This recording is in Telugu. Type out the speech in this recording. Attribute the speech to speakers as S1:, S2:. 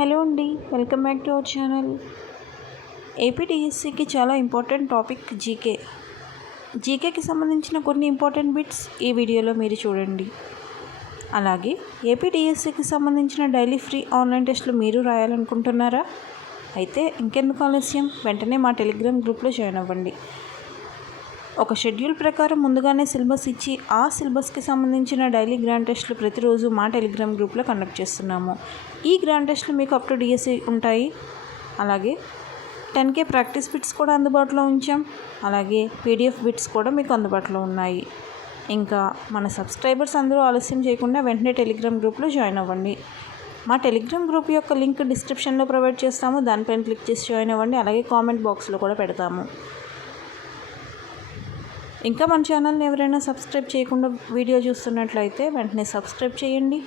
S1: హలో అండి welcome back to our channel. ఏపీటీఎస్సీకి చాలా ఇంపార్టెంట్ టాపిక్ జీకే. జీకేకి సంబంధించిన కొన్ని ఇంపార్టెంట్ బిట్స్ ఈ వీడియోలో మీరు చూడండి. అలాగే ఏపీటీఎస్సీకి సంబంధించిన డైలీ ఫ్రీ ఆన్లైన్ టెస్ట్లు మీరు రాయాలనుకుంటున్నారా? అయితే ఇంకెందుకు ఆలస్యం? వెంటనే మా టెలిగ్రామ్ గ్రూప్లో జాయిన్ అవ్వండి. ఒక షెడ్యూల్ ప్రకారం ముందుగానే సిలబస్ ఇచ్చి ఆ సిలబస్కి సంబంధించిన డైలీ గ్రాండ్ టెస్ట్లు ప్రతిరోజు మా టెలిగ్రామ్ గ్రూప్లో కండక్ట్ చేస్తున్నాము. ఈ గ్రాండ్ టెస్ట్లు మీకు అప్ టు డిఎస్సి ఉంటాయి. అలాగే టెన్ కే ప్రాక్టీస్ బిట్స్ కూడా అందుబాటులో ఉంచాం. అలాగే పీడిఎఫ్ బిట్స్ కూడా మీకు అందుబాటులో ఉన్నాయి. ఇంకా మన సబ్స్క్రైబర్స్ అందరూ ఆలస్యం చేయకుండా వెంటనే టెలిగ్రామ్ గ్రూప్లో జాయిన్ అవ్వండి. మా టెలిగ్రామ్ గ్రూప్ యొక్క లింక్ డిస్క్రిప్షన్లో ప్రొవైడ్ చేస్తాము. దానిపైన క్లిక్ చేసి జాయిన్ అవ్వండి. అలాగే కామెంట్ బాక్స్లో కూడా పెడతాము. ఇంకా మన ఛానల్ని ఎవరైనా సబ్స్క్రైబ్ చేయకుండా వీడియో చూస్తున్నట్లయితే వెంటనే సబ్స్క్రైబ్ చేయండి.